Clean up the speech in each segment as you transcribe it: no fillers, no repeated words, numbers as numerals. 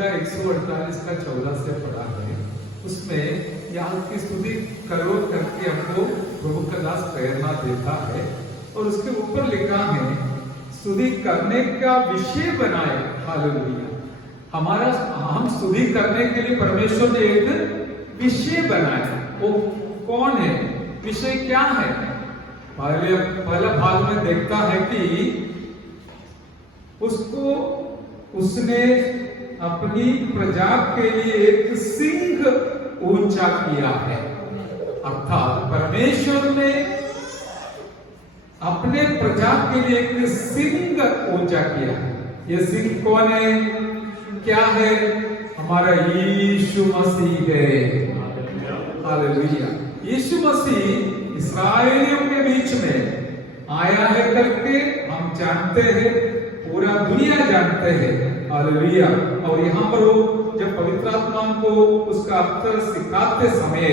संहिता 148 का 14 से पढ़ा है, उसमें यहाँ की स्तुति करो करके हमको प्रभु का दास प्रेरणा देता है। और उसके ऊपर लिखा है स्तुति करने का विषय बनाए। हालेलुया। हम स्तुति करने के लिए परमेश्वर ने एक विषय बनाया। वो कौन है, विषय क्या है? पहला भाग में देखता है कि उसने अपनी प्रजा के लिए एक सिंह ऊंचा किया है। अर्थात परमेश्वर ने अपने प्रजा के लिए एक सिंह ऊंचा किया है। ये सिंह कौन है, क्या है? हमारा यीशु मसीह है। हालेलुया। यीशु मसीह इस्राएलियों के बीच में आया है करके हम जानते हैं, पूरा दुनिया जानते हैं। हालेलुया। और यहाँ पर वो जब पवित्र आत्मा को उसका अर्थ सिखाते समय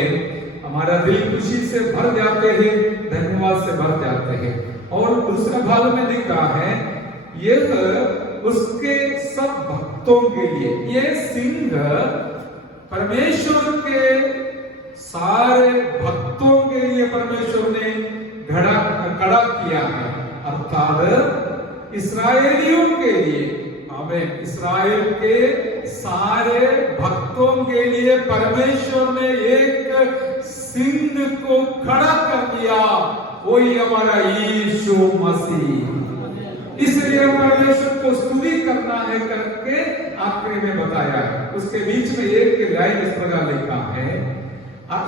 हमारा दिल खुशी से भर जाते हैं, धन्यवाद से भर जाते हैं। और दूसरे भाग में लिख रहा है यह उसके सब भक्तों के लिए, ये सिंह परमेश्वर के सारे भक्तों के लिए परमेश्वर ने खड़ा किया है। अर्थात इस्राएलियों के लिए, हमें इस्राएल के सारे भक्तों के लिए परमेश्वर ने एक सिंह को खड़ा कर दिया, वही हमारा यीशु मसीह। इसलिए परमेश्वर को स्तुति करना है करके आखिरी में बताया है। उसके बीच में एक लाइन इस प्रकार लिखा है,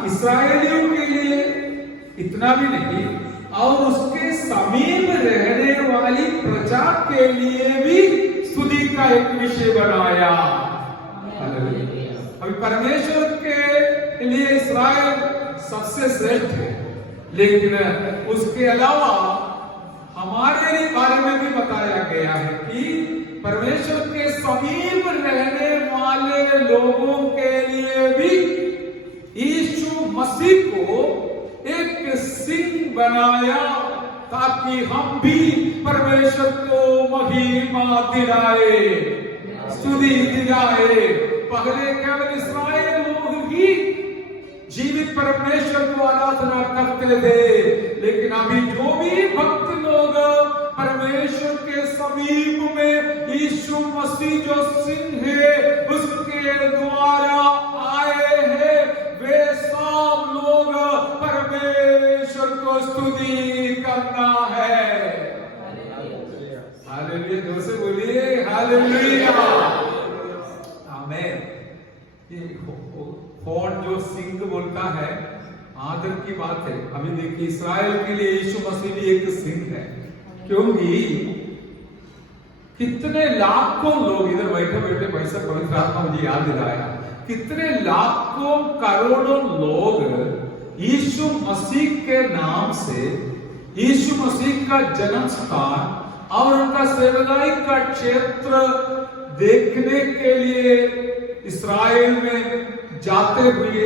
इस्राएलियों के लिए इतना भी नहीं, और उसके समीप रहने वाली प्रजा के लिए भी स्तुति का एक विषय बनाया। अभी परमेश्वर के लिए इस्राएल सबसे श्रेष्ठ है, लेकिन उसके अलावा हमारे बारे में भी बताया गया है कि परमेश्वर के समीप रहने वाले लोगों के लिए भी यीशु मसीह को एक सिंह बनाया, ताकि हम भी परमेश्वर को महिमा दिलाए, स्तुति दिलाए। पहले केवल इस्राएल लोग ही जीवित परमेश्वर को आराधना करते थे, लेकिन अभी जो भी भक्त लोग परमेश्वर के समीप में यीशु मसीह जो सिंह है उसके द्वारा आए हैं, वे सब लोग परमेश्वर को स्तुति करना है। हालेलुया। जोर से बोलिए हालेलुया। आमीन। कौन जो सिंह बोलता है, आदर की बात है। अभी देखिए इस्राएल के लिए यीशु मसीह भी एक सिंह है, क्योंकि कितने लाखों लोग इधर बैठे बैठे पैसा पवित्र आत्मा मुझे याद दिलाया, कितने लाखों करोड़ों लोग यीशु मसीह के नाम से यीशु मसीह का जन्म स्थान और उनका सेवकाई का क्षेत्र देखने के लिए इस्राएल में जाते हुए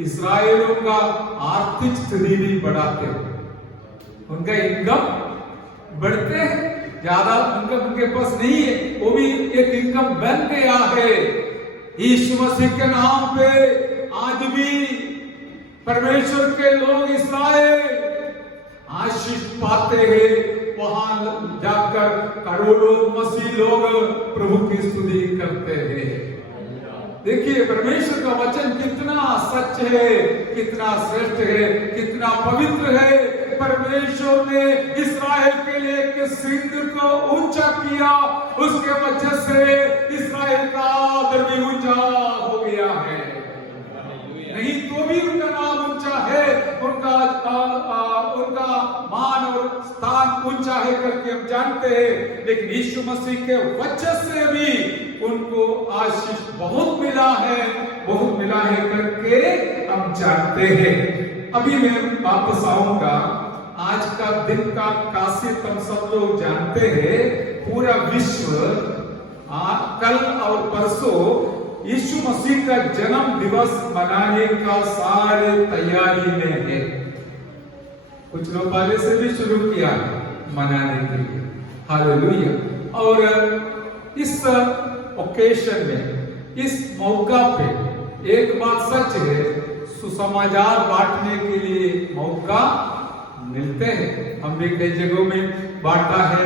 इस्राएलियों का आर्थिक स्थिति भी बढ़ाते हैं, उनका इनकम बढ़ते हैं, ज्यादा इनकम उनके पास नहीं है, वो भी एक इनकम बन गया है। यीशु मसीह के नाम पे आज भी परमेश्वर के लोग इस्राएल आशीष पाते हैं। वहां जाकर करोड़ों मसीह लोग प्रभु की स्तुति करते हैं। देखिए परमेश्वर का वचन कितना सच है, कितना श्रेष्ठ है, कितना पवित्र है। परमेश्वर ने इस्राएल के लिए एक सिंह को ऊंचा किया, उसके वजह से इस्राएल का आदर भी ऊंचा हो गया है। नहीं तो भी उनका नाम ऊंचा है, उनका मान और स्थान ऊंचा है करके हम जानते हैं, लेकिन यीशु मसीह के वजह से भी उनको आशीष बहुत मिला है करके हम जानते हैं। अभी मैं वापस आऊंगा। आज का दिन का खासियत हम सब लोग जानते हैं। पूरा विश्व कल और परसों यीशु मसीह का जन्म दिवस मनाने का सारे तैयारी में है। कुछ लोग पहले से भी शुरू किया मनाने के लिए। हालेलुया। और इस ओकेशन में इस मौका पे एक बात सच है, सुसमाचार बांटने के लिए मौका मिलते हैं। हम भी कई जगहों में बांटा है,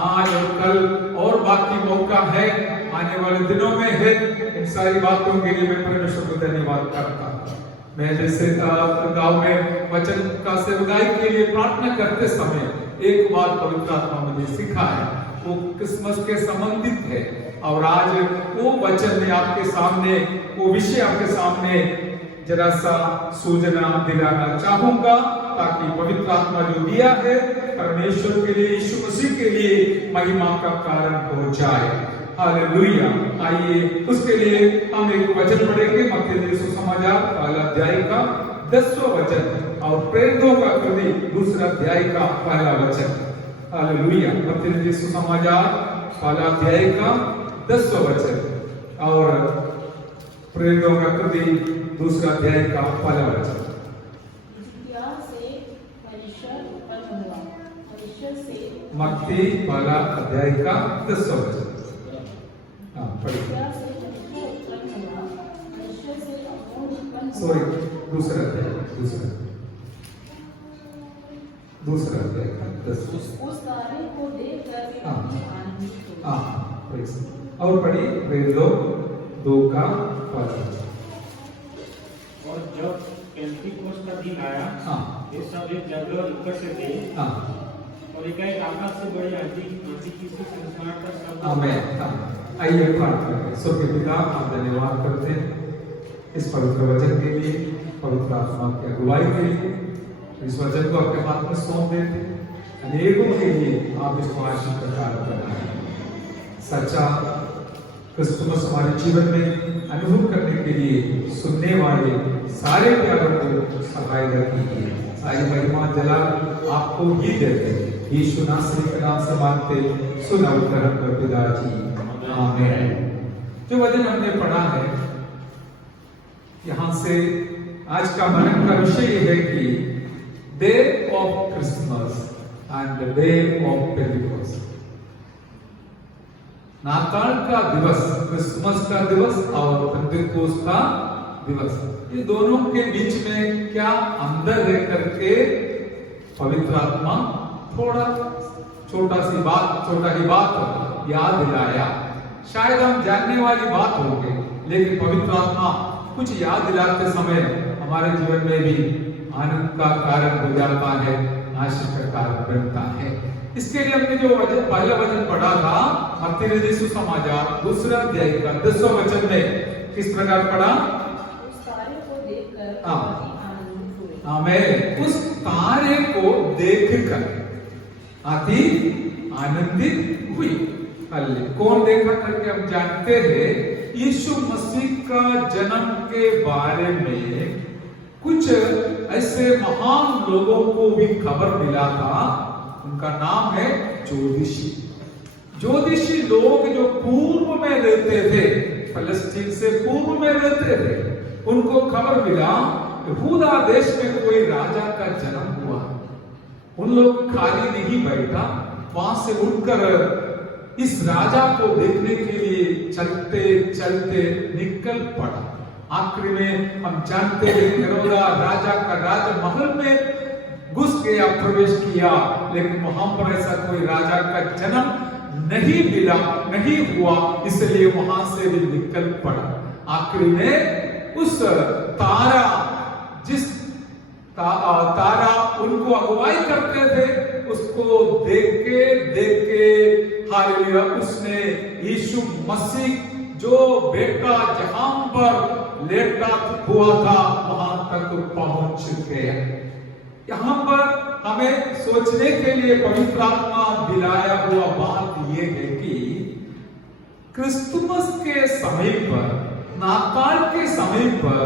आज और कल और बाकी मौका है, आने वाले दिनों में है। इन सारी बातों के लिए मैं परमेश्वर को धन्यवाद करता हूँ। मैं जैसे गांव में वचन का सेवकाई के लिए प्रार्थना करते समय एक बात पवित्र आत्मा मुझे सिखा है, वो क्रिसमस के संबंधित है। और आज वो वचन में आपके सामने, वो विषय आपके सामने जरा सा सूचना दिलाना चाहूंगा, ताकि पवित्र आत्मा जो दिया है परमेश्वर के लिए, यीशु मसीह के लिए महिमा का कारण हो जाए। हालेलुया। आइए उसके लिए हम एक वचन पढ़ेंगे, मत्ती सुसमाचार पहला अध्याय का 10वां वचन और प्रेरितों का कृति दूसरा अध्याय का पहला वचन। हालेलुया। मत्ती सुसमाचार पहला अध्याय का 10वां वचन और प्रेरितों का कृति दूसरा अध्याय का पहला वचन। मत्ती पहला अध्याय का 10वां वचन। सॉरी, दूसरा अध्याय का 10। उस तारे को देखकर और पढ़ी प्रेरितों 2 का पहला। और जब पेंतीकोस्त का दिन आया, ये सब एक जगह इकट्ठे थे, और एकाएक आकाश से बड़ी आंधी की संसार पर सब। आमीन। आइए प्रार्थना करें। स्वर्गीय पिता, आप धन्यवाद करते हैं इस पवित्र वचन के लिए, पवित्र आत्मा की अगुवाई के लिए। इस वचन को आपके हाथ में सौंप देते हैं, अनेकों के लिए आप इसको आशीष का कार्य बनाएं। सच्चा क्रिसमस हमारे जीवन में अनुभव करने के लिए सुनने वाले सारे प्यारों को सहायता कीजिए। सारी महिमा जला आपको ही देते हैं, यीशु नासरी के नाम से मांगते सुना उत्तरम कर पिताजी, आमीन। जो वचन हमने पढ़ा है, यहां से आज का मनन का विषय यह है कि day of Christmas and day of Pentecost. नाताल का दिवस, क्रिसमस का दिवस और पेंटिकोस्ट का दिवस, ये दोनों के बीच में क्या अंदर रह करके पवित्र आत्मा थोड़ा छोटा ही बात याद दिलाया। शायद हम जानने वाली बात होगी, लेकिन पवित्र आत्मा कुछ याद दिलाते समय हमारे जीवन में भी आनंद का कारण हो जाता है, आशीष का कारण बनता है। इसके लिए हमने जो पहला वचन पढ़ा था, मत्ती सुसमाचार दूसरा अध्याय का 10वां वचन में किस प्रकार पढ़ा? उस तारे को देखकर आमीन। उस तारे को देखकर अति आनंदित हुई। कौन देखा करके हम जानते हैं, यीशु मसीह का जन्म के बारे में कुछ ऐसे महान लोगों को भी खबर मिला था। उनका नाम है ज्योतिषी। ज्योतिषी लोग जो पूर्व में रहते थे, फलस्तीन से पूर्व में रहते थे, उनको खबर मिला यहूदा देश में कोई राजा का जन्म हुआ। उन लोग खाली नहीं बैठा, वहां से उठकर इस राजा को देखने के लिए चलते चलते निकल पड़ा। आखिरी में हम जानते हैं हेरोदा राजा का राजमहल में घुस गया, प्रवेश किया, लेकिन वहां पर ऐसा कोई राजा का जन्म नहीं मिला, नहीं हुआ, इसलिए वहां से भी निकल पड़ा। आखिरी में उस तारा, जिस तारा उनको अगुवाई करते थे, उसको देख के हालेलुया, उसने यीशु मसीह जो बेटा जहां पर लेटा हुआ था वहां तक पहुंच गया। यहां पर हमें सोचने के लिए पवित्र आत्मा दिलाया हुआ बात यह है कि क्रिसमस के समय पर, नाताल के समय पर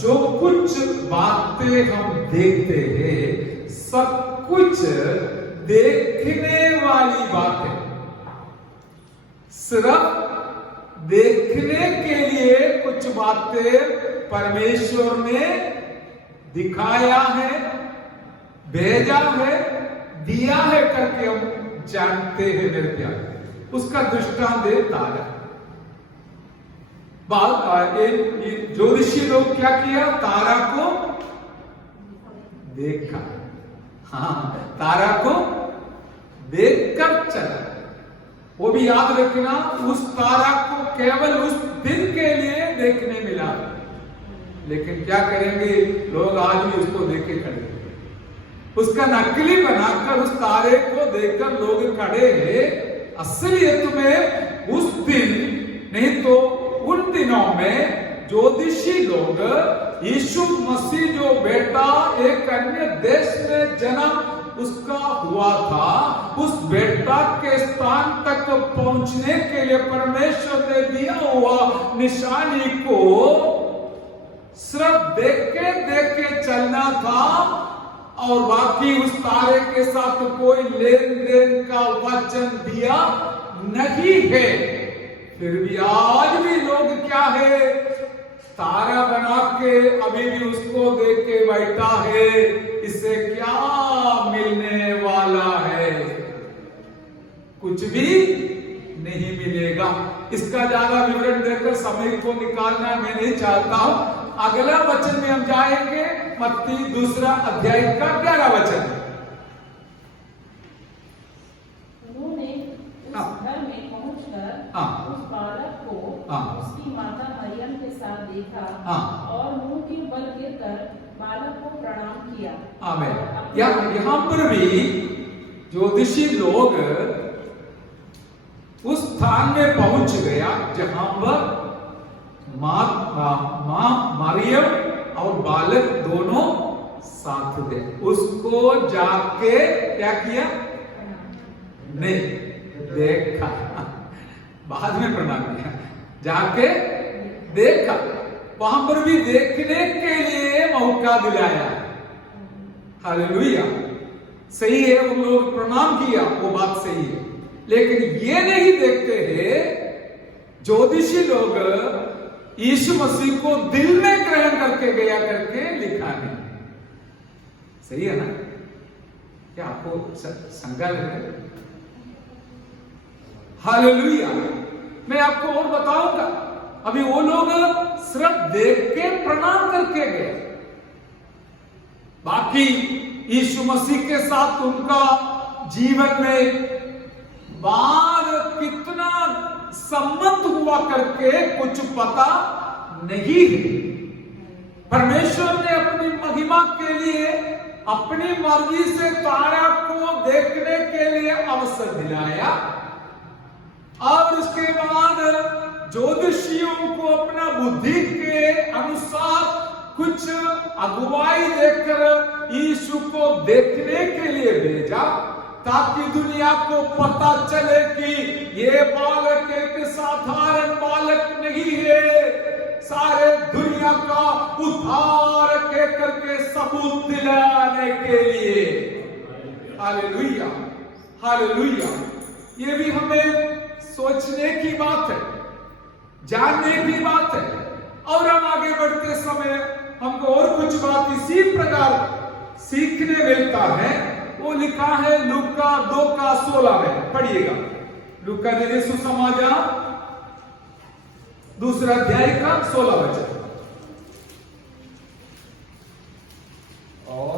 जो कुछ बातें हम देखते हैं, सब कुछ देखने वाली बातें, सिर्फ देखने के लिए कुछ बातें परमेश्वर ने दिखाया है, भेजा है, दिया है करके हम जानते हैं मेरे प्यारे। उसका दृष्टांत है तारा। ज्योतिषी लोग क्या किया, तारा को देखा। हाँ, तारा को देखकर चला। वो भी याद रखना, उस तारा को केवल उस दिन के लिए देखने मिला, लेकिन क्या करेंगे लोग, आज भी उसको देख के खड़े, उसका नकली बनाकर उस तारे को देखकर लोग खड़े हैं। असलियत में उस दिन नहीं तो उन दिनों में ज्योतिषी लोग यीशु मसीह जो बेटा एक अन्य देश में जन्म उसका हुआ था, उस बेटा के स्थान तक पहुंचने के लिए परमेश्वर ने दिया हुआ निशानी को सिर्फ देख के चलना था, और बाकी उस तारे के साथ कोई लेन देन का वचन दिया नहीं है। फिर भी आज भी लोग क्या है, तारा बना के अभी भी उसको देख के बैठा है, इससे क्या मिलने वाला है, कुछ भी नहीं मिलेगा। इसका ज्यादा विवरण देकर समय को निकालना मैं नहीं चाहता हूं। अगला वचन में हम जाएंगे, मत्ती 2 अध्याय का 11 वचन। उन्होंने उस घर में पहुंचकर उस बालक को उसकी माता मरियम के साथ देखा और मुंह के बल गिरकर बालक को प्रणाम किया। आमीन। यहाँ पर भी ज्योतिषी लोग उस स्थान में पहुंच गया जहां पर माँ मरियम और बालक दोनों साथ थे। उसको जाके क्या किया, नहीं देखा, बाद में प्रणाम किया, जाके देखा, वहां पर भी देखने के लिए मौका दिलाया। हालेलुया, सही है, उन लोग प्रणाम किया, वो बात सही है, लेकिन ये नहीं देखते हैं ज्योतिषी लोग यीशु मसीह को दिल में ग्रहण करके गया करके लिखा नहीं। सही है ना? क्या आपको संगा लग रहा है? हालेलुया। मैं आपको और बताऊंगा, अभी वो लोग सिर्फ देख के प्रणाम करके गए, बाकी यीशु मसीह के साथ उनका जीवन में बाद कितना संबंध हुआ करके कुछ पता नहीं है। परमेश्वर ने अपनी महिमा के लिए अपनी मर्जी से तारा को देखने के लिए अवसर दिलाया, और उसके बाद ज्योतिषियों को अपना बुद्धि के अनुसार कुछ अगुवाई देकर यीशु को देखने के लिए भेजा, ताकि दुनिया को पता चले कि ये बालक एक साधारण बालक नहीं है, सारे दुनिया का उद्धार के करके सबूत दिलाने के लिए। Hallelujah, hallelujah. ये भी हमें सोचने की बात है, जानने की बात है, और हम आगे बढ़ते समय हमको और कुछ बात इसी प्रकार सीखने मिलता है। वो लिखा है लूका 2:16 में, पढ़िएगा। लूका ने सुसमाचार 2 अध्याय का 16 वचन। और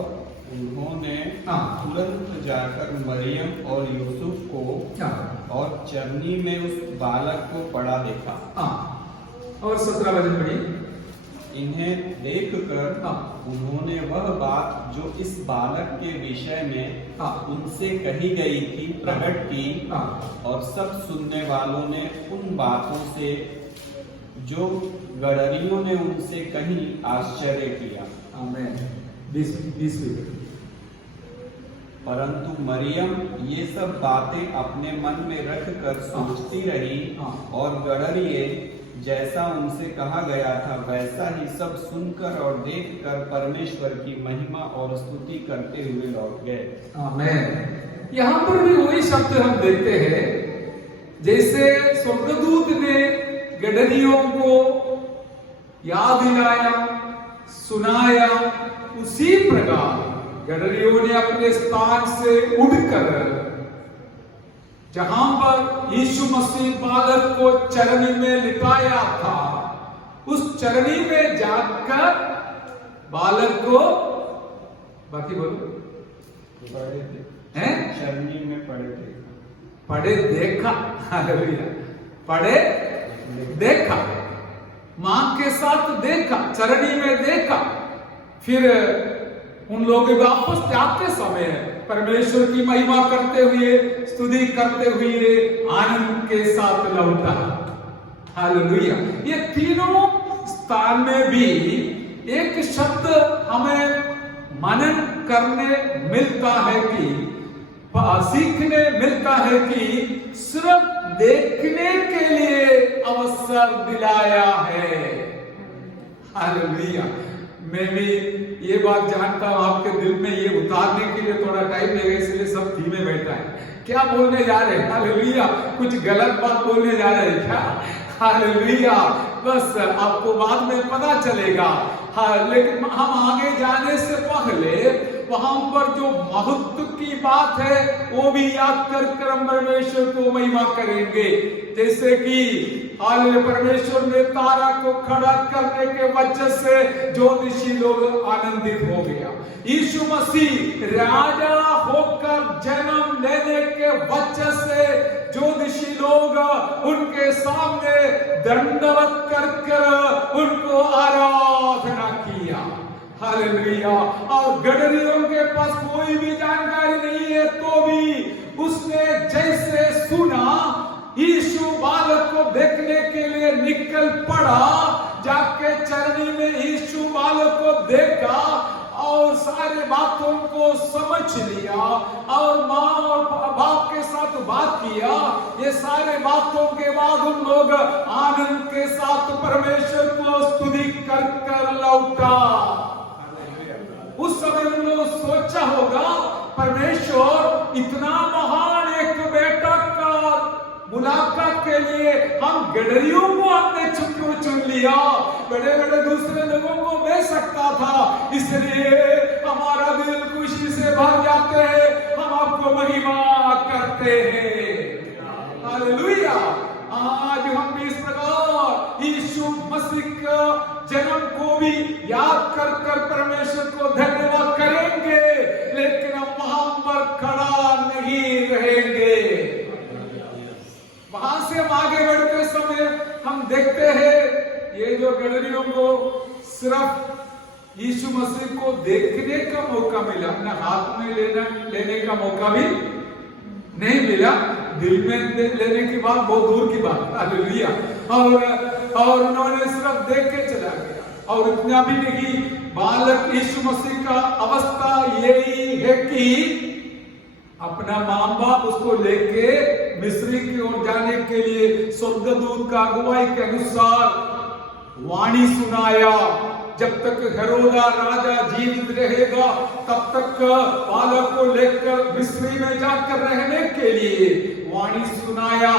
उन्होंने तुरंत जाकर मरियम और यूसुफ को और चरनी में उस बालक को पड़ा देखा। और 17 वचन पढ़िए। इन्हें देखकर उन्होंने वह बात जो इस बालक के विषय में उनसे कही गई थी प्रकट की, और सब सुनने वालों ने उन बातों से जो गडरियों ने उनसे कही आश्चर्य किया। आमीन। 20 परंतु मरियम ये सब बातें अपने मन में रखकर सोचती रही, और गडरिये जैसा उनसे कहा गया था वैसा ही सब सुनकर और देखकर परमेश्वर की महिमा और स्तुति करते हुए लौट गए। आमीन। यहाँ पर भी वही शब्द हम देखते हैं, जैसे स्वर्गदूत ने गडरियों को याद दिलाया, सुनाया, उसी प्रकार गडरियों ने अपने स्थान से उड़कर जहां पर यीशु मसीह बालक को चरण में लिटाया था, चरनी में जाकर बालक को, बाकी बोलो, हैं? चरनी में पढ़े देखा, हालेलुया, पढ़े देखा, मां के साथ देखा, चरनी में देखा। फिर उन लोग वापस जाते समय परमेश्वर की महिमा करते हुए, स्तुति करते हुए आनंद के साथ लौटा। हालेलुया। ये तीनों स्थान में भी एक शब्द हमें मनन करने मिलता है कि, सीखने मिलता है कि सिर्फ देखने के लिए अवसर दिलाया है। हालेलुया। मैं भी ये बात जानता हूं, आपके दिल में ये उतारने के लिए थोड़ा टाइम लगेगा, इसलिए सब धीमे बैठा है। क्या बोलने जा रहे हैं? हालेलुया। कुछ गलत बात बोलने जा रहे हैं क्या? हालेलुया। बस आपको बाद में पता चलेगा। हाँ, लेकिन हम आगे जाने से पहले वहां पर जो महत्व की बात है वो भी याद कर हम परमेश्वर को महिमा करेंगे। जैसे कि हालेलुया, परमेश्वर ने तारा को खड़ा करने के वजह से ज्योतिषी लोग आनंदित हो गया। यीशु मसीह राजा होकर जन्म लेने के वजह से ज्योतिषी लोग उनके सामने दंडवत कर उनको आराधना किया। हालेलुया। और गडरियों के पास कोई भी जानकारी नहीं है, तो भी उसने जैसे सुना, यीशु बालक को देखने के लिए निकल पड़ा, जाके चरनी में यीशु बालक को देखा और सारे बातों को समझ लिया और माँ और बाप के साथ बात किया। ये सारे बातों के बाद उन लोग आनंद के साथ परमेश्वर को स्तुति कर लौटा। उस समय उन लोगों ने सोचा होगा, परमेश्वर इतना महान एक बेटा का मुलाकात के लिए हम गडरियों को हमने क्यों चुन लिया? बड़े बड़े दूसरे लोगों को भेज सकता था। इसलिए हमारा दिल खुशी से भर जाते हैं, हम आपको महिमा करते हैं। हालेलुया। आज हम भी इस प्रकार यीशु मसीह का जन्म को भी याद कर परमेश्वर को धन्यवाद करेंगे, लेकिन हम वहां पर खड़ा नहीं रहेंगे। वहां से हम आगे बढ़ते समय हम देखते हैं ये जो गडरियों को सिर्फ यीशु मसीह को देखने का मौका मिला, अपने हाथ में लेने का मौका भी नहीं मिला। दिल में लेने की बात बहुत दूर की बात। हालेलुया। और उन्होंने सिर्फ देख के चला गया। और इतना भी नहीं, बालक यीशु मसीह का अवस्था यही है कि अपना मां बाप उसको लेके मिस्री की ओर जाने के लिए स्वर्गदूत का अगुवाई के अनुसार वाणी सुनाया। जब तक हेरोदा राजा जीवित रहेगा तब तक बालक को लेकर मिस्री में जाकर रहने के लिए वाणी सुनाया।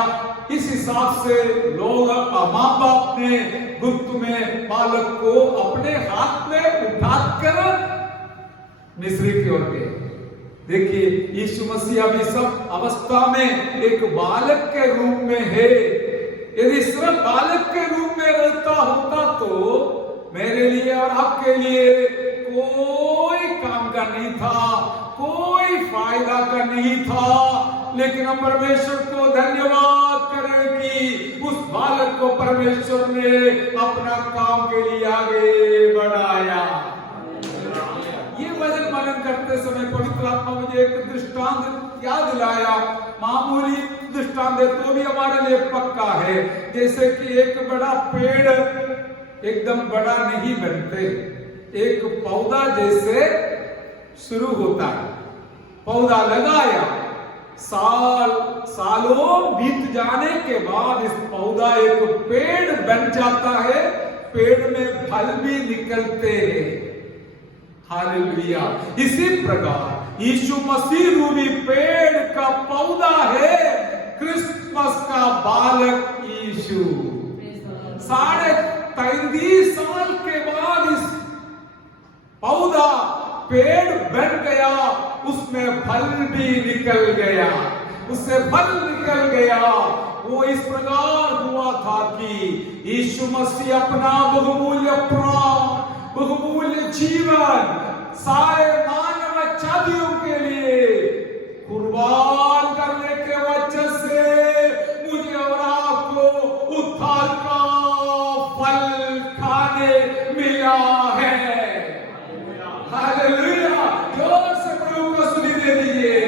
इस हिसाब से लोग मां बाप ने गुप्त में बालक को अपने हाथ में उठाकर मिस्री की ओर गए। देखिए, यीशु मसीह अभी सब अवस्था में एक बालक के रूप में है। यदि सिर्फ बालक के रूप में रहता होता तो मेरे लिए और आपके लिए कोई काम का नहीं था, कोई फायदा का नहीं था। लेकिन हम परमेश्वर को धन्यवाद करें कि उस बालक को परमेश्वर ने अपना काम के लिए आगे बढ़ाया। ये वचन मनन करते समय पवित्र आत्मा मुझे एक दृष्टांत याद दिलाया। मामूली दृष्टांत है तो भी हमारे लिए पक्का है। जैसे कि एक बड़ा पेड़ एकदम बड़ा नहीं बनते, एक पौधा जैसे शुरू होता है। पौधा लगाया, सालों बीत जाने के बाद इस पौधा एक पेड़ बन जाता है, पेड़ में फल भी निकलते हैं। हालेलुया। इसी प्रकार यीशु मसीह रूपी पेड़ का पौधा है क्रिसमस का बालक यीशु। 33.5 साल के बाद इस पौधा पेड़ बन गया, उसमें फल भी निकल गया, उससे फल निकल गया। वो इस प्रकार हुआ था कि यीशु मसीह अपना बहुमूल्य प्राण, बहुमूल्य जीवन सारे मानव जातियों के लिए कुर्बान करने के वजह से मुझे और आपको उद्धार का फल खाने मिला है। हालेलुया, जोर से प्रभु को स्तुति दे दीजिए।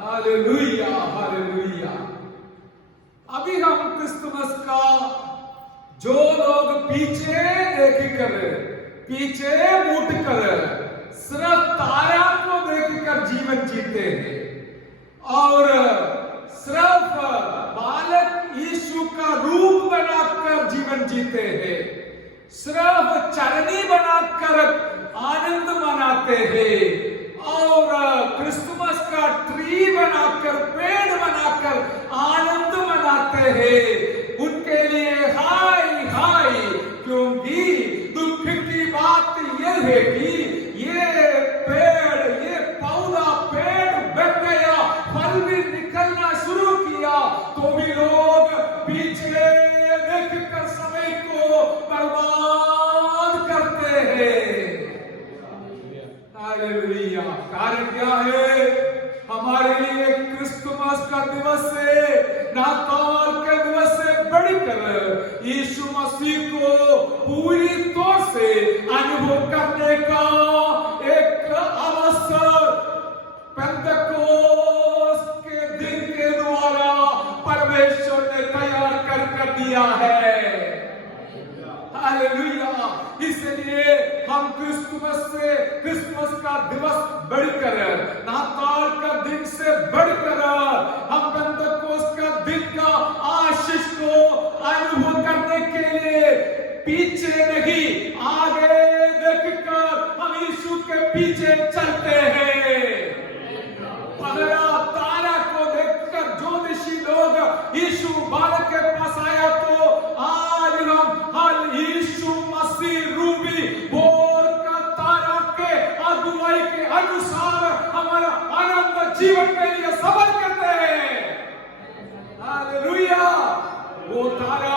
Hallelujah, hallelujah. अभी हम क्रिसमस का जो लोग पीछे देख कर, पीछे मुड़ कर सिर्फ तारा को देखकर जीवन जीते हैं और सिर्फ बालक यीशु का रूप बनाकर जीवन जीते हैं, सिर्फ चरनी बनाकर आनंद मनाते हैं और क्रिसमस का ट्री बनाकर, पेड़ बनाकर आनंद मनाते हैं। उनके लिए हाय हाय, क्योंकि दुख की बात यह है कि ये पेड़, ये पौधा पेड़ बढ़ गया, फल भी निकलना शुरू किया, तो भी लोग पीछे देखकर समय को बर्बाद करते हैं। हालेलुया। कारण क्या है? हमारे लिए क्रिसमस का दिवस है, नाताल के दिवस से बढ़कर यीशु मसीह को पूरी तौर से अनुभव करने का एक अवसर पेंतकोस्त के दिन के द्वारा परमेश्वर ने तैयार कर दिया है। हालेलुया। इसलिए हम क्रिसमस का दिवस बढ़कर, नाताल का दिन से बढ़कर हम पेंतकोस्त का दिन का आशीष को अनुभव करने के लिए पीछे नहीं, आगे देखकर हम यीशु के पीछे चलते हैं। पहला तारा को देखकर ज्योतिषी लोग यीशु बालक के पास आया, तो आज हम यीशु मसीह रूपी भोर का तारा के अगुवाई के अनुसार हमारा आनंद जीवन के लिए सफर करते हैं। हालेलुया। वो तारा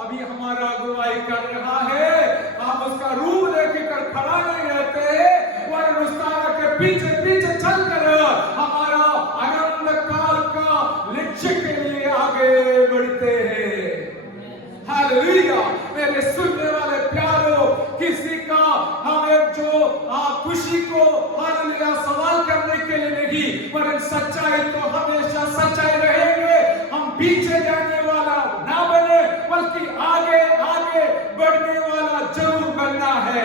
अभी हमारा अगुवाई कर रहा है, हम उसका रूप देखकर खड़ा नहीं रहते हैं, वरन उस तारा के पीछे पीछे चलकर हमारा आनंद काल का लक्ष्य के लिए आगे बढ़ते हैं। हालेलुया। मेरे सुनने वाले प्यारों, किसी का हमें जो खुशी को हालेलुया सवाल करने के लिए नहीं, वरन सच्चाई तो हमेशा सच्चाई रहेंगे। हम पीछे जाने वाला ना बने, बल्कि आगे आगे बढ़ने वाला जरूर बनना है।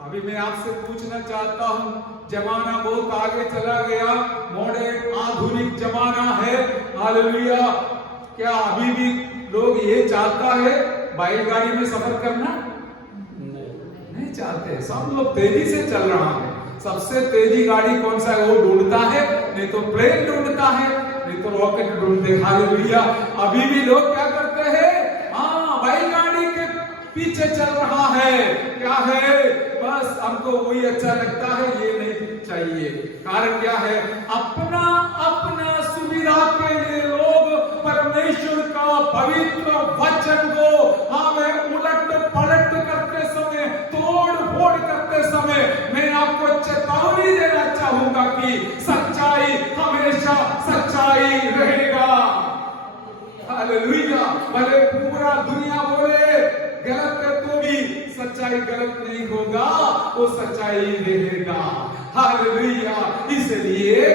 अभी मैं आपसे पूछना चाहता हूं, जमाना बहुत आगे चला गया, मॉडर्न आधुनिक जमाना है। हालेलुया। क्या अभी भी लोग ये चाहता है बैलगाड़ी में सफर करना? नहीं चाहते। सब लोग तेजी से चल रहा है। सबसे तेजी गाड़ी कौन सा है वो ढूंढता है, नहीं तो प्लेन ढूंढता है, नहीं तो रॉकेट ढूंढते। हालेलुया। अभी भी लोग क्या करते हैं? बैलगाड़ी के पीछे चल रहा है। क्या है? बस हमको वही अच्छा लगता है, ये नहीं चाहिए। कारण क्या है? अपना अपना सुविधा के लिए लोग परमेश्वर का पवित्र वचन को हमें उलट पलट करते समय, तोड़ फोड़ करते समय, मैं आपको चेतावनी देना चाहूंगा कि सच्चाई हमेशा सच्चाई रहेगा। हालेलुया। भले पूरा दुनिया बोले गलत है, तो भी सच्चाई गलत नहीं होगा, वो सच्चाई रहेगा। हालेलुया। इसलिए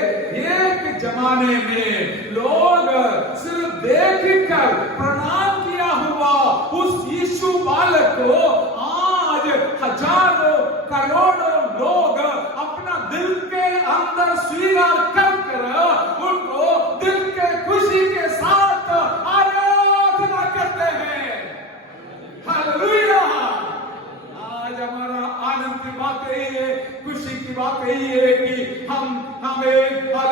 एक जमाने में लोग सिर्फ देखकर प्रणाम किया हुआ उस यीशु बालक को आज हजारों करोड़ों लोग अपना दिल के अंदर स्वीकार कर उनको दिल के खुशी के साथ आराधना करते हैं। हालेलुया। आज हमारा आनंद की बात यही है, खुशी की बात यही है कि हमें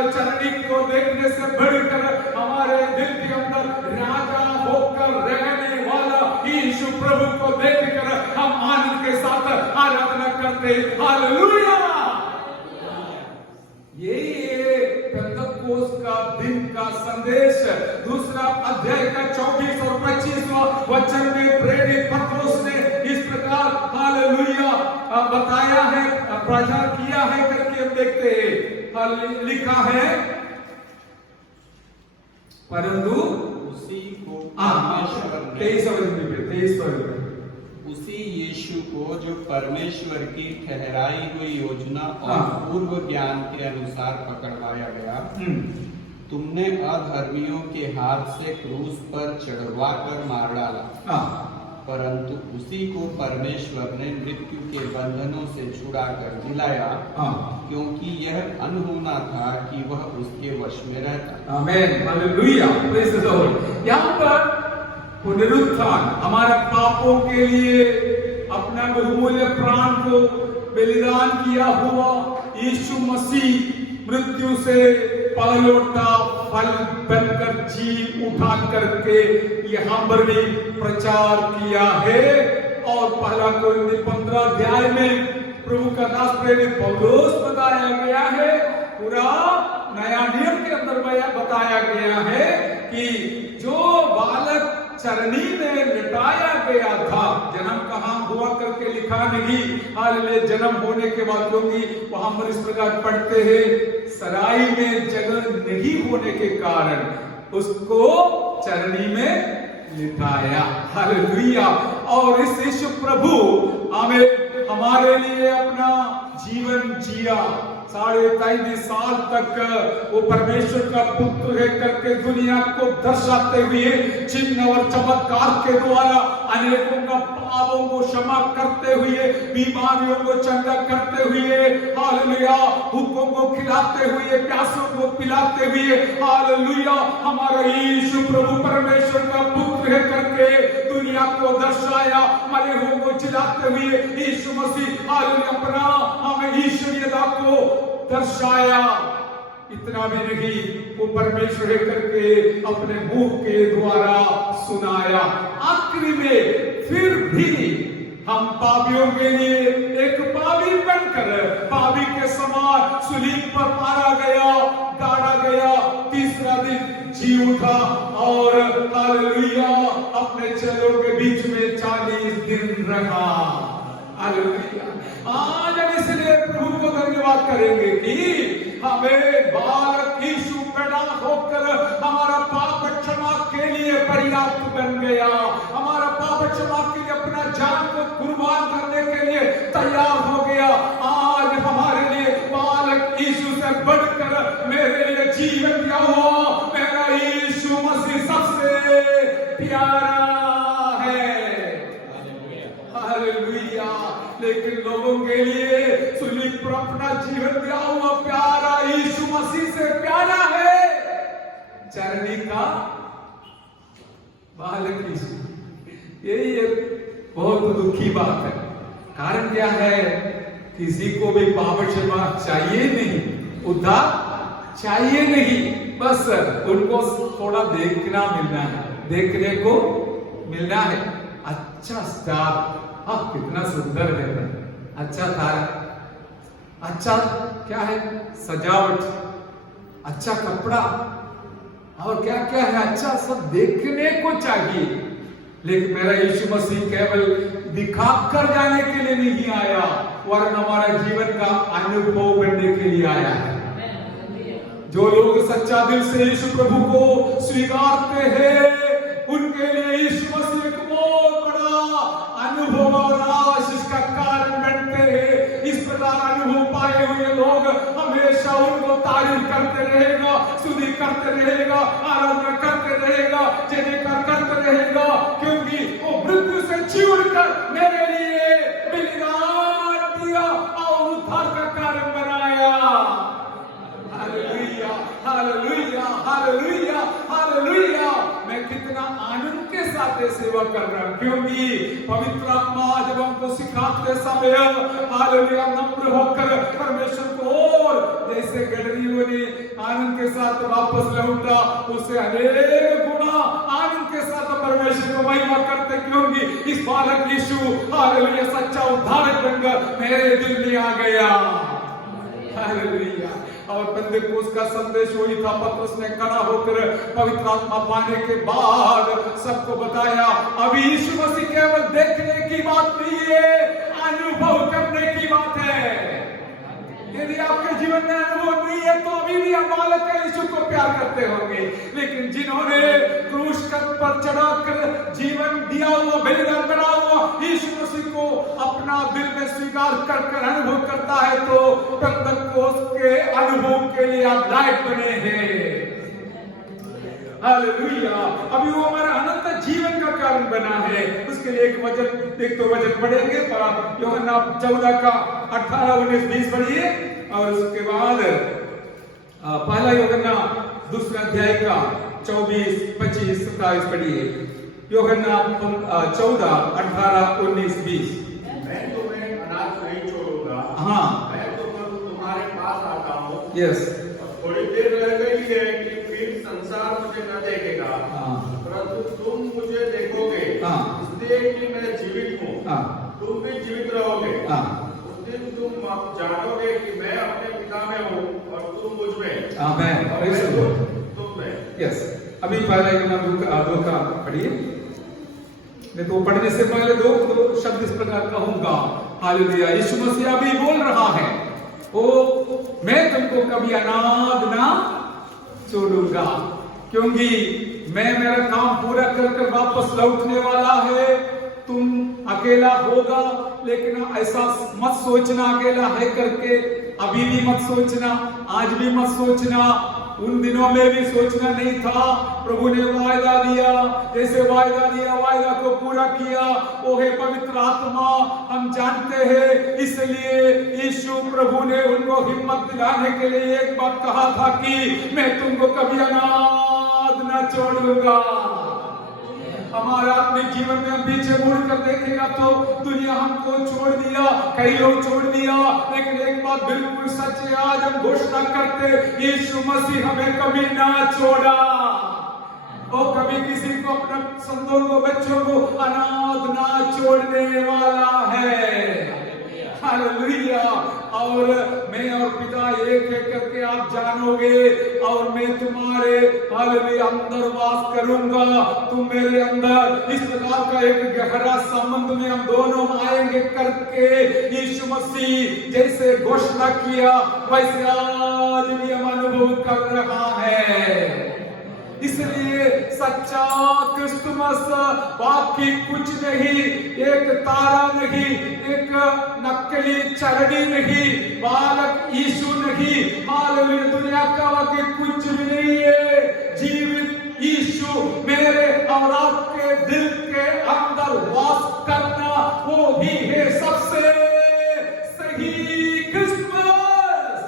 चरणी की ओर देखने से बढ़कर हमारे दिल के अंदर राजा होकर रहने वाला यीशु प्रभु को देखकर हम आनंद के साथ आराधना करते। हालेलुया। यही पेंतकोस्त का दिन संदेश दूसरा अध्याय का 24 और 25वां वचन में प्रेरित पत्रोस ने इस प्रकार हालेलुया बताया है, प्रचार किया है करके हम देखते हैं। लिखा है परंतु उसी को 23 उसी यीशु को जो परमेश्वर की ठहराई हुई योजना और पूर्व ज्ञान के अनुसार पकड़वाया गया, तुमने अधर्मियों के हाथ से क्रूस पर चढ़वा कर मार डाला, परंतु उसी को परमेश्वर ने मृत्यु के बंधनों से छुड़ा कर दिलाया, क्योंकि यह अनहोना था कि वह उसके वश में रहता। आमेन, हालेलुया, प्रेज़ द लॉर्ड। यहाँ पर पुनरुत्थान हमारा पापों के लिए अपना बहुमूल्य प्राण को बलिदान किया हुआ यीशु मसीह मृत्यु से पलौटा फल बनकर जी उठा करके यहाँ पर भी प्रचार किया है। और पहला कोरिन्थी 15 अध्याय में प्रभु का दास प्रेरित पौलुस बताया गया है, पूरा नया नियम के अंदर बताया गया है कि जो बालक चरनी में लिटाया गया था, जन्म कहाँ हुआ करके लिखा नहीं, हालेलुया, जन्म होने के बाद क्योंकि वहां पर इस प्रकार पढ़ते हैं सराई में जगह नहीं होने के कारण उसको चरनी में लिटाया, हालेलुया। और इस यीशु प्रभु हमें हमारे लिए अपना जीवन जिया, 3.5 साल तक वो परमेश्वर का पुत्र है करके दुनिया को दर्शाते हुए चिन्ह और चमत्कार के द्वारा अनेकों का पापों को क्षमा करते हुए, बीमारियों को चंगा करते हुए, हालेलुया, भूखों को खिलाते हुए, प्यासों को पिलाते हुए, हालेलुया, हमारा यीशु प्रभु परमेश्वर का पुत्र है करके दुनिया को दर्शाया, मरे हुओं को जिलाते हुए यीशु मसीह हालेलुया अपना हमें ईश्वरीयता को दर्शाया। इतना भी नहीं, वो परमेश्वर है करके अपने मुंह के द्वारा सुनाया। आखिरी में फिर भी हम पापियों के लिए एक पापी बनकर पापी के समान सुलीब पर मारा गया, गाड़ा गया, तीसरा दिन जी उठा और हालेलुया अपने चेलों के बीच में 40 दिन रहा। हालेलुया। आज हम इसलिए प्रभु को धन्यवाद करेंगे कि हमें बालक यीशु पैदा होकर हमारा पाप क्षमा के लिए पर्याप्त बन गया, हमारा पाप क्षमा के लिए अपना जान को कुर्बान करने के लिए तैयार हो गया। आज हमारे लिए बालक यीशु से बढ़कर मेरे लिए जीवन दिया हुआ मेरा यीशु मसीह सबसे प्यारा है। हालेलुया। लेकिन लोगों के लिए सुलीब पर अपना जीवन दिया हुआ प्यारा यीशु मसीह से प्यारा है चरनी का बालक यीशु। यही एक बहुत दुखी बात है। कारण क्या है? किसी को भी पाप क्षमा चाहिए नहीं, उद्धार चाहिए नहीं, बस उनको थोड़ा देखना मिलना है, देखने को मिलना है। अच्छा स्टार, कितना सुंदर है, अच्छा तारा, अच्छा क्या है सजावट, अच्छा कपड़ा और क्या क्या है, अच्छा सब देखने को चाहिए। लेकिन मेरा यीशु मसीह केवल दिखा कर जाने के लिए नहीं आया, वरन हमारा जीवन का अनुभव बनने के लिए आया है। जो लोग सच्चा दिल से यीशु प्रभु को स्वीकारते हैं उनके लिए यीशु मसीह एक बहुत बड़ा अनुभव और आशीष का कारण बनते हैं। इस प्रकार अनुभव पाए हुए लोग हमेशा उनको तारीफ करते रहेगा, स्तुति करते रहेगा, आराधना करते रहेगा, जयकार करते रहेगा, क्योंकि वो मृत्यु से जीवकर मेरे लिए बलिदान दिया और उद्धार का कारण बनाया। Hallelujah, hallelujah, hallelujah, hallelujah. मैं कितना आनंद के साथ सेवा कर रहा हूं, क्योंकि पवित्र आत्मा जब हमको सिखाते समय हालेलुया नम्र होकर परमेश्वर को और जैसे गडरियों ने आनंद के साथ वापस लौटा, उससे अनेक गुना आनंद के साथ परमेश्वर को महिमा करते, क्योंकि इस बालक यीशु हालेलुया सच्चा उद्धारक बनकर मेरे दिल में आ गया। हालेलुया। और पेंतेकोस्त का संदेश वही था। पतरस ने खड़ा होकर पवित्र आत्मा पाने के बाद सबको बताया, अभी यीशु मसीह केवल देखने की बात नहीं है, अनुभव करने की बात है। यदि आपके जीवन में अनुभव नहीं है तो अभी भी आप बालक यीशु को प्यार करते होंगे, लेकिन जिन्होंने क्रूस पर चढ़ाकर जीवन दिया हुआ, बलिदान करा हुआ यीशु मसीह को अपना दिल में स्वीकार कर अनुभव करता है, तो पेंतेकोस्त के अनुभव के लिए आप लायक बने हैं। हालेलुया। अभी वो हमारा अनंत जीवन का कारण बना है। उसके लिए एक तो वचन पढ़ेंगे, पर यूहन्ना 14 का 18, 19, 20 पढ़िए, और उसके बाद पहला यूहन्ना 2 अध्याय का 24, 25, 27 पढ़िए। यूहन्ना 14, 18, 19, 20। मैं तुम्हें अनाथ नहीं छोड़ूंगा। हाँ, मैं तुम्हारे पास आता हूँ। यस। थोड़ी देर रह गई है कि फिर संसार मुझे न देखेगा, परंतु तुम मुझे देखोगे, इसलिए कि मैं जीवित हूँ, तुम भी जीवित रहोगे। उस दिन तुम जानोगे कि मैं अपने पिता में हूँ और तुम मुझ में, और मैं तुम में। यस। अभी पहला यूहन्ना 2 का पढ़िए। मैं तो पढ़ने से पहले दो शब्द इस प्रकार कहूंगा। हालेलुया। यीशु मसीह अभी बोल रहा है, ओ मैं तुमको कभी अनाथ ना छोड़ूंगा, क्योंकि मैं मेरा काम पूरा कर वापस लौटने वाला है। तुम अकेला होगा, लेकिन ऐसा मत सोचना अकेला है करके, अभी भी मत सोचना, आज भी मत सोचना, उन दिनों में भी सोचना नहीं था। प्रभु ने वायदा दिया, जैसे वायदा दिया वायदा को पूरा किया, वो है पवित्र आत्मा, हम जानते हैं। इसलिए यीशु प्रभु ने उनको हिम्मत दिलाने के लिए एक बात कहा था कि मैं तुमको कभी अनाथ न छोड़ूंगा। हमारा अपने जीवन में हम पीछे मुड़ कर देखेगा तो दुनिया हमको छोड़ दिया, कई लोग छोड़ दिया, लेकिन एक बात बिल्कुल सच है, आज हम घोषणा करते, यीशु मसीह हमें कभी ना छोड़ा। वो कभी किसी को, अपने संतों को, बच्चों को अनाथ ना छोड़ने वाला है। हालेलुया। और मैं और पिता एक है करके आप जानोगे, और मैं तुम्हारे हालेलुया अंदर वास करूंगा, तुम मेरे अंदर। इस प्रकार का एक गहरा संबंध में हम दोनों आएंगे करके यीशु मसीह जैसे घोषणा किया, वैसे आज भी हम अनुभव कर रहा है। इसलिए सच्चा क्रिसमस बाकी कुछ नहीं, एक तारा नहीं, एक नकली चरणी नहीं, बालक यीशु नहीं, हालेलुया, दुनिया का वाकई कुछ भी नहीं है। जीवित यीशु मेरे और आपके दिल के अंदर वास करना, वो ही है सबसे सही क्रिसमस।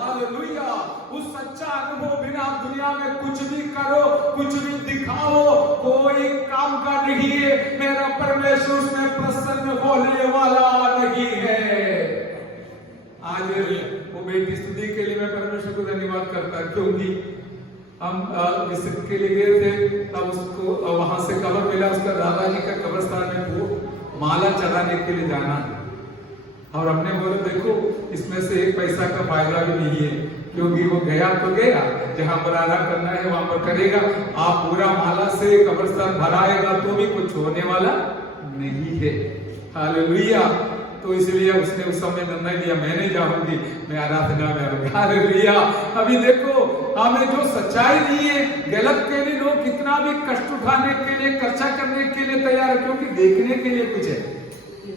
हालेलुया। उस सच्चा अनुभव बिना दुनिया में कुछ भी करो, कुछ भी दिखाओ, कोई काम का नहीं है। मेरा परमेश्वर उसमें प्रसन्न होने वाला नहीं है। आज वो बेटी स्तुति के लिए मैं परमेश्वर को धन्यवाद करता, क्योंकि हम विजिट के लिए गए थे, तब उसको वहां से खबर मिला उसका दादाजी का कब्रिस्तान में वो माला चढ़ाने के लिए जाना, और हमने बोला देखो इसमें से एक पैसा का फायदा भी नहीं है, क्योंकि वो गया तो गया, जहां पर आना करना है वहां पर करेगा। आप पूरा माला से कब्रिस्तान भराएगा तो भी कुछ होने वाला नहीं है। हालेलुया। तो इसलिए उसने उस समय निर्णय लिया, मैं नहीं जाऊंगी, मैं आराधना में आऊंगा। हालेलुया। अभी देखो हमें जो सच्चाई नहीं है, गलत के लिए लोग कितना भी कष्ट उठाने के लिए, खर्चा करने के लिए तैयार है, क्योंकि देखने के लिए कुछ है,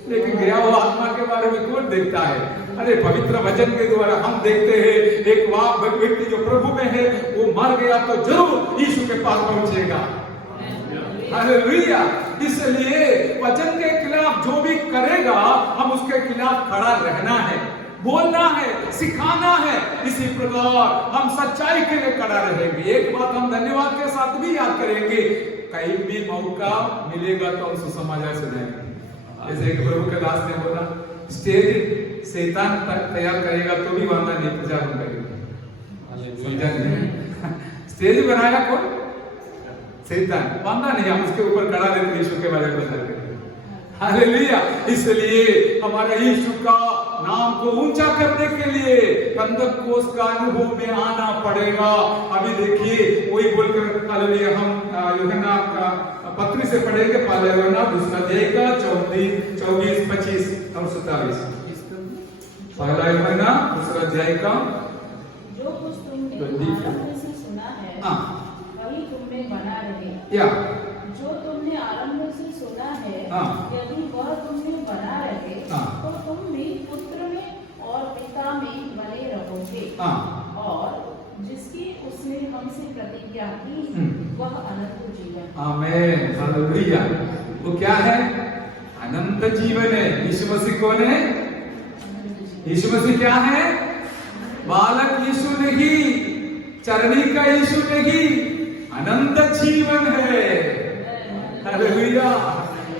लेकिन गया हुआ आत्मा के बारे में कौन देखता है? अरे पवित्र वचन के द्वारा हम देखते हैं, एक व्यक्ति जो प्रभु में है वो मर गया तो जरूर यीशु के पास पहुंचेगा। हालेलुया। इसलिए वचन के खिलाफ जो भी करेगा, हम उसके खिलाफ खड़ा रहना है, बोलना है, सिखाना है। इसी प्रकार हम सच्चाई के लिए खड़ा रहेंगे। एक बात हम धन्यवाद के साथ भी याद करेंगे, कहीं भी मौका मिलेगा तो हम सुसमाचार सुनाएंगे। जैसे एक प्रभु के दास ने बोला, स्टेज शैतान तक तैयार करेगा तो भी वरना नहीं प्रचार करेगा। समझा नहीं? स्टेज बनाया कौन? शैतान। वरना नहीं, हम उसके ऊपर खड़ा देते यीशु के बारे में प्रचार करेंगे। हालेलुया। इसलिए हमारा यीशु का नाम को ऊंचा करने के लिए पेंतकोस्त का अनुभव में आना पड़ेगा। अभी देखिए वही बोलकर हालेलुया हम यूहन्ना का पत्री से पढ़ेंगे, पहला यूहन्ना दूसरा अध्याय का 24, 25 और 27। पहला यूहन्ना दूसरा अध्याय का जो कुछ तुमने आरंभ से सुना है वही तुम में बना रहे। या जो तुमने आरंभ से सुना है यदि वह तुमने बना रहे तो तुम भी पुत्र में और पिता में बने रहोगे। और जिसकी उसने हमसे प्रतिज्ञा की वह अनंत जीवन। आमीन, हालेलुया। वो क्या है? अनंत जीवन है। यीशु मसीह कौन है? यीशु मसीह क्या है? बालक यीशु नहीं, चरणी का यीशु नहीं, अनंत जीवन है। Hallelujah,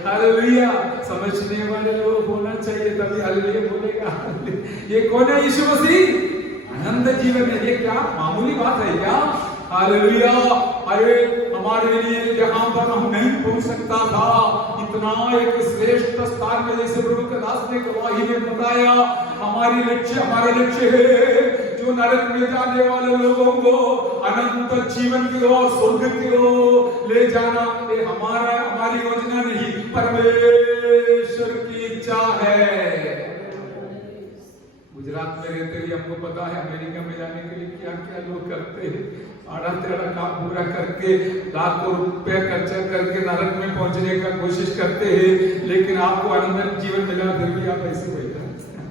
hallelujah. समझने वाले लोग होना चाहिए तभी हालेलुया बोलेगा। ये कौन है? यीशु मसीह अनंत जीवन है। ये क्या मामूली बात है क्या? हालेलुया। अरे हमारे लिए जहां पर हम नहीं पहुंच सकता था, इतना एक श्रेष्ठ स्थान में, जैसे प्रभु के दास ने गवाही में बताया, हमारा लक्ष्य है जो नरक में जाने वाले लोगों को अनंत जीवन की ओर, स्वर्ग की ओर ले जाना। ये हमारी योजना नहीं, परमेश्वर की इच्छा है। गुजरात में रहते हुए हमको पता है अमेरिका में जाने के लिए क्या क्या लोग करते हैं। आड़ा टेढ़ा काम पूरा करके लाखों रुपए खर्चा करके नरक में पहुंचने का कोशिश करते हैं, लेकिन आपको अनंत जीवन मिला फिर भी आप ऐसे बैठे।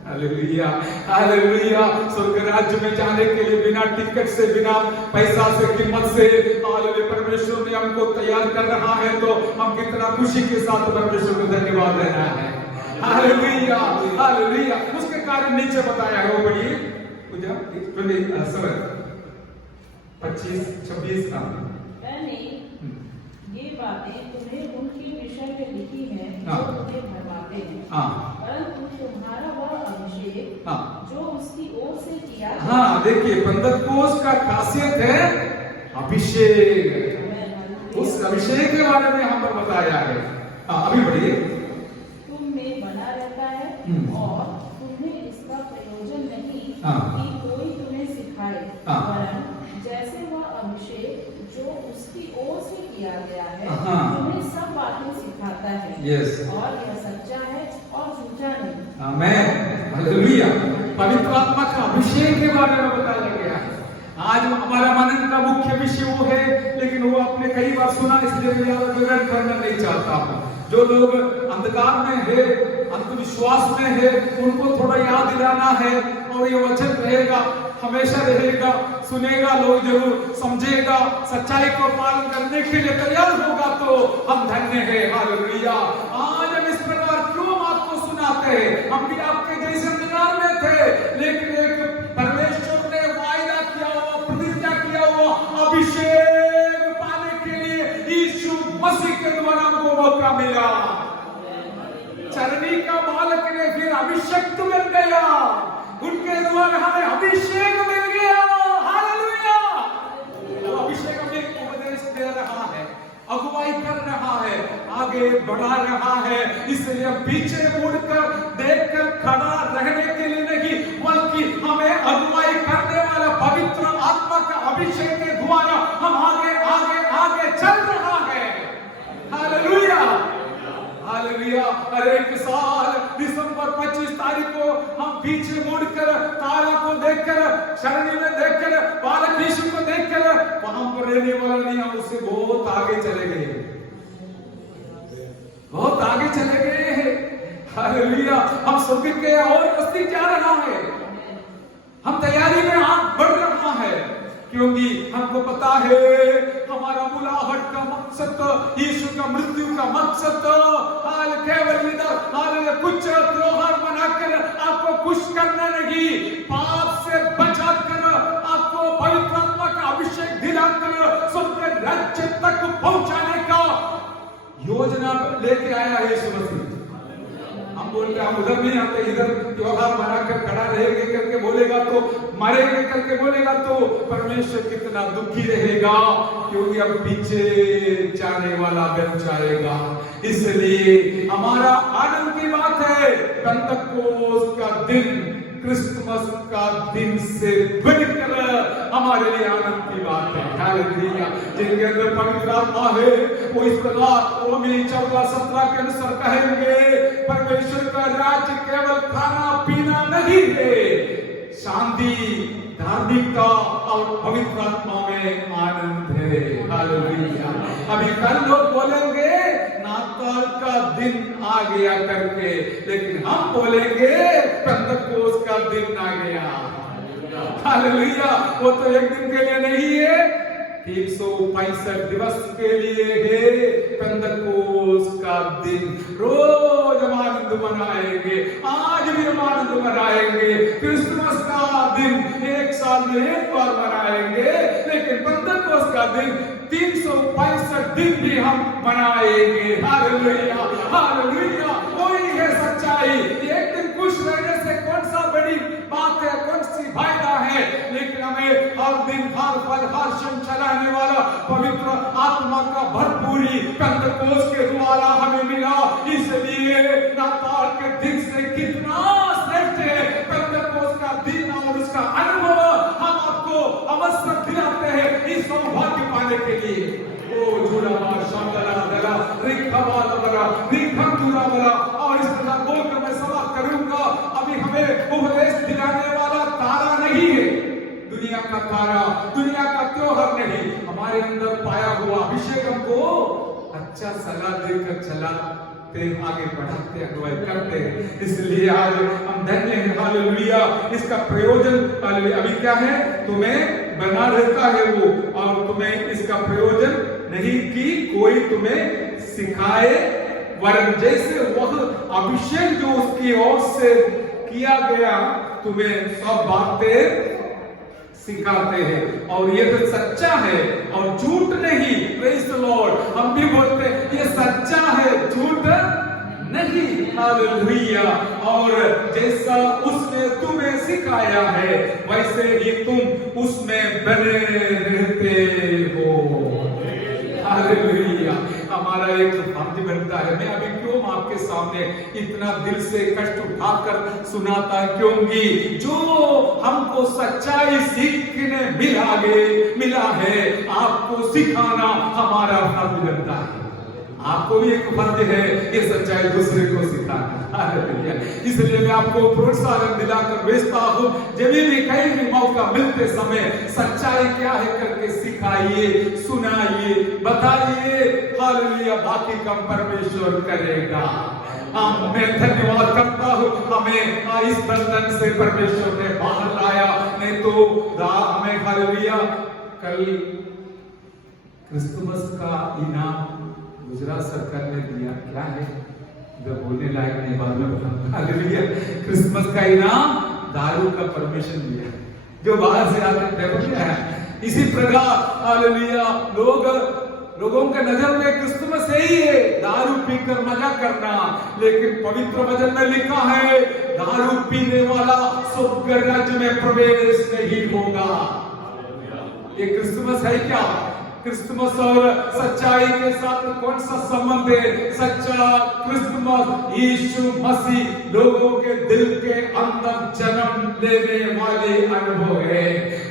Hallelujah, hallelujah. स्वर्ग राज्य में जाने के लिए बिना टिकट से, बिना पैसा से, कीमत से हालेलुया परमेश्वर ने हमको तैयार कर रहा है, तो हम कितना खुशी के साथ परमेश्वर को धन्यवाद देना है। Hallelujah, hallelujah. उसके कारण नीचे बताया है, वो पढ़िए 25-26 मैंने ये बातें तुम्हें उनके विषय में लिखी हैं जो तुम्हें भरमाते हैं, परंतु तुम्हारा वह अभिषेक जो उसकी ओर से किया। देखिए पेंतकोस्त का खासियत है अभिषेक। उस अभिषेक के बारे में हम पर बताया है। अभी बढ़िए। तुम में बना रहता है और तुम्हें इसका प्रयोजन नहीं कि कोई तुम्हें सिखाए, वरन जैसे वह अभिषेक जो उसकी ओर से किया गया है तुम्हें सब बातें सिखाता है। और यह सच्चा है और झूठा नहीं। आमीन, हालेलुया। पवित्र आत्मा का अभिषेक के बारे में बताया गया है। आज हमारा मनन का मुख्य विषय वो है, लेकिन वो आपने कई बार सुना, इसलिए मैं विवरण करना नहीं चाहता हूँ। जो लोग अंधकार में है, अंधविश्वास में है, उनको थोड़ा याद दिलाना है। और ये वचन रहेगा, हमेशा रहेगा, सुनेगा लोग जरूर, समझेगा, सच्चाई को पालन करने के लिए तैयार होगा तो हम धन्य है। हालेलुया। आज हम इस प्रकार क्यों आपको सुनाते हैं? हम भी आपके जैसे अंधकार में थे, लेकिन एक परमेश्वर ने वायदा किया हुआ, प्रतिज्ञा किया हुआ अभिषेक पाने के लिए यीशु मसीह के द्वारा हमको मौका मिला। चरनी का बालक ने फिर अभिषेक बन गया, उनके द्वारा हमें अभिषेक मिल गया। हालेलुया। वो अभिषेक हमें उपदेश दे रहा है, अगुवाई कर रहा है, आगे बढ़ा रहा है। इसलिए पीछे मुड़कर देखकर खड़ा रहने के लिए नहीं, बल्कि हमें अगुवाई करने वाला पवित्र आत्मा का अभिषेक के द्वारा हम आगे आगे आगे चल रहा है। Hallelujah, hallelujah. अरे एक साल दिसंबर 25 तारीख को हम पीछे मुड़कर तारा को देखकर, शरणी में देखकर, बालक यीशु को देखकर वहां पर रहने वाला नहीं, हम उससे बहुत आगे चले गए, बहुत आगे चले गए हैं। हालेलुया। हम स्वर्ग के और नजदीक जा रहा है, हम तैयारी में आगे बढ़ रहा है, क्योंकि हमको पता है हमारा बुलाहट का मकसद, यीशु का मृत्यु का मकसद केवल इधर कुछ त्योहार मनाकर आपको खुश करना नहीं, पाप से बचाकर आपको पवित्र आत्मा का अभिषेक दिलाकर स्वर्ग राज्य तक पहुंचाने का योजना लेके आया है यीशु मसीह। हम हम बोलते हम उधर नहीं आते, इधर त्योहार मनाकर खड़ा रहेंगे करके बोलेगा तो, मरेंगे करके बोलेगा तो परमेश्वर कितना दुखी रहेगा, क्योंकि अब पीछे जाने वाला बन जाएगा। इसलिए हमारा आनंद की बात है, पेंतकोस्त का दिन क्रिसमस का दिन से बढ़कर हमारे लिए आनंद की बात है। हालेलुया। जिनके अंदर पवित्र आत्मा है वो इस प्रकार रोमी 14:17 के अनुसार कहेंगे, परमेश्वर का राज्य केवल खाना पीना नहीं है, शांति, धार्मिकता और पवित्र आत्मा में आनंद है। हालेलुया। अभी कल लोग बोलेंगे नाताल का दिन आ गया करके, लेकिन हम बोलेंगे पेंतकोस्त का दिन आ गया। हालेलुया। वो तो एक दिन के लिए नहीं है, 365 दिवस के लिए है पेंतकोस्त का दिन। रोज हम आनंद मनाएंगे, आज भी हम आनंद मनाएंगे। क्रिसमस का दिन एक साल में एक बार मनाएंगे, लेकिन पेंतकोस्त का दिन 365 दिन भी हम मनाएंगे। Hallelujah, hallelujah. वही है सच्चाई। एक दिन खुश रहने से कौन सा बड़ी बात है, कौन सी फायदा है, लेकिन हमें हर दिन हर पल हर क्षण चलाने वाला पवित्र आत्मा का भरपूरी पेंतकोस्त के द्वारा हमें मिला। इसलिए नाताल के दिन से कितना श्रेष्ठ है पेंतकोस्त का दिन और उसका अनुभव हम आपको अवश्य दिलाते हैं इस सौभाग्य पाने के लिए। ओ जुड़ा शांतला दला रिखवा दला रिखम जुड़ा दला। और इस प्रकार बोलकर मैं समाप्त करूंगा। अभी हमें उपदेश दिलाने वाला तारा नहीं है, दुनिया का तारा, दुनिया का त्योहार नहीं, हमारे अंदर पाया हुआ अभिषेक हमको अच्छा सलाह देकर चलाते, आगे बढ़ाते, अगुवाई करते हैं। इसलिए आज हम धन्य हैं। हालेलुया। इसका प्रयोजन अभी क्या है, तुम्हें बना रहता है वो, और तुम्हें इसका प्रयोजन नहीं कि कोई तुम्हें सिखाए, वरन जैसे वह अभिषेक जो उसकी ओर से किया गया तुम्हें सब बातें सिखाते हैं। और ये तो सच्चा है और झूठ नहीं। Praise the Lord. हम भी बोलते हैं ये सच्चा है, झूठ नहीं। हालेलुया। और जैसा उसने तुम्हें सिखाया है वैसे ही तुम उसमें बने रहते हो। हालेलुया। हमारा एक फर्ज बनता है। मैं अभी क्यों आपके सामने इतना दिल से कष्ट उठाकर सुनाता है, क्योंकि जो हमको सच्चाई सीखने मिला है आपको सिखाना हमारा फर्ज बनता है। आपको भी एक फर्ज है ये सच्चाई दूसरे को सिखाना। इसलिए मैं आपको प्रोत्साहन दिलाकर भेजता हूँ, जब भी कहीं भी मौका मिलते समय सच्चाई क्या है करके सिखाइए, सुनाइए, बताइए। हालेलुया। बाकी का परमेश्वर करेगा। मैं धन्यवाद करता हूँ हमें इस बंधन से परमेश्वर ने बाहर लाया, नहीं तो हमें हालेलुया कल क्रिसमस का इनाम गुजरात सरकार ने दिया। क्या है जब बोलने लायक नहीं, बाद में बताऊंगा। हालेलुया। क्रिसमस का इनाम दारू का परमिशन दिया, जो बाहर से आकर देखो क्या है। इसी प्रकार हालेलुया लोगों के नजर में क्रिसमस यही है, दारू पीकर मजा करना, लेकिन पवित्र वचन में लिखा है दारू पीने वाला स्वर्ग राज्य में प्रवेश नहीं होगा। ये क्रिसमस है क्या? क्रिसमस और सच्चाई के साथ कौन सा संबंध है? सच्चा क्रिसमस यीशु मसीह लोगों के दिल के अंदर जन्म लेने वाले अनुभव है।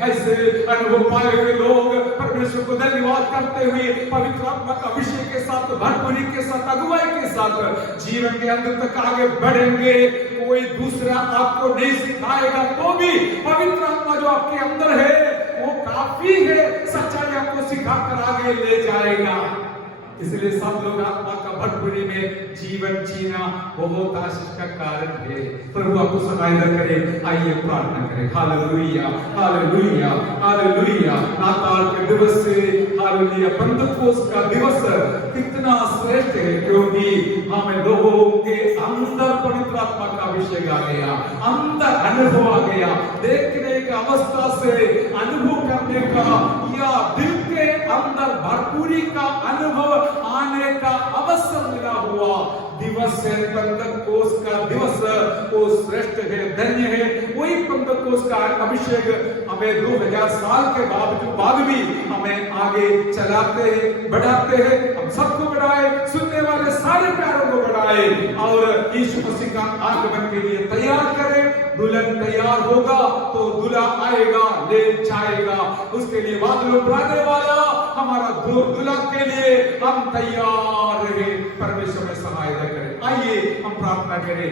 ऐसे अनुभव पाए हुए लोग परमेश्वर को धन्यवाद करते हुए पवित्र आत्मा का अभिषेक के साथ, भरपूरी के साथ, अगुवाई के साथ जीवन के अंत तक आगे बढ़ेंगे। कोई दूसरा आपको नहीं सिखाएगा तो भी पवित्र आत्मा जो आपके अंदर है वो काफी है, सच्चाई आपको सिखाकर आगे ले जाएगा। इसलिए सब लोग आत्मा का भरपूरी में जीवन जीना बहुत आशीष का कारण है। प्रभु आपको सहायता करे। आइए प्रार्थना करें। Hallelujah, hallelujah, hallelujah. नाताल के दिवस से हालेलुया पेंतकोस्त का दिवस कितना श्रेष्ठ है, क्योंकि हमें लोगों के अंदर पवित्र आत्मा का अभिषेक आ गया, अंदर अनुभव आ गया, देखने की अवस्था से अनुभव करने का या दिल के अंदर भरपूरी का अनुभव आने का अवसर मिला हुआ दिवस है पेंतकोस्त का है, धन्य है। वही पेंटेकोस्त का अभिषेक हमें 2000 साल के बाद भी हमें आगे चलाते हैं, बढ़ाते हैं। हम सबको बढ़ाए, सुनने वाले सारे प्यारों को बढ़ाए और यीशु मसीह का आगमन के लिए तैयार करें। दुल्हन तैयार होगा तो दूल्हा आएगा, ले जाएगा। उसके लिए बादलों पर आने वाला हमारा दूल्हा के लिए हम तैयार रहे। परमेश्वर में सहायता करें। आइए हम प्रार्थना करें।